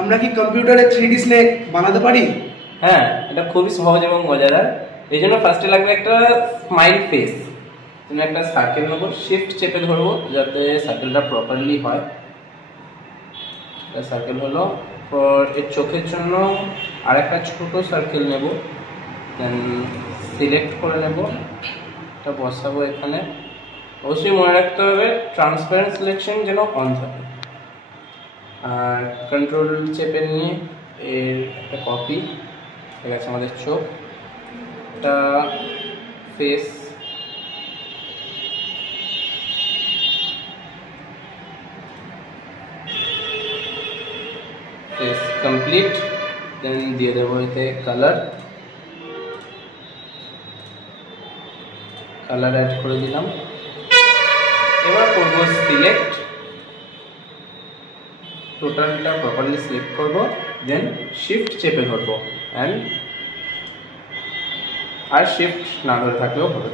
আমরা কি কম্পিউটারে 3D স্নেক বানাতে পারি? হ্যাঁ, এটা খুবই সহজ এবং মজাদার। এই জন্য ফার্স্টে লাগবে একটা স্মাইল ফেস। তুমি একটা সার্কেল নেবো, শিফট চেপে ধরবো যাতে সার্কেলটা প্রপারলি হয়। এটা সার্কেল হলো। এর চোখের জন্য আর একটা ছোট সার্কেল নেব, দেন সিলেক্ট করে নেব, এটা বসাবো এখানে। অবশ্যই মনে রাখতে হবে ট্রান্সপারেন্ট সিলেকশন যেন অন থাকে। আর কন্ট্রোল চেপে নিয়ে এর একটা কপি হয়ে গেছে আমাদের চোখ। এটা ফেস, ফেস কমপ্লিট। দেন দিয়ে দেবো এতে কালার, কালার অ্যাড করে দিলাম। এবার করবো সিলেক্ট, টোটালটা প্রপারলি সিলেক্ট করব, দেন শিফট চেপে ধরবো, অ্যান্ড আর শিফট না ধরে থাকলেও হবে।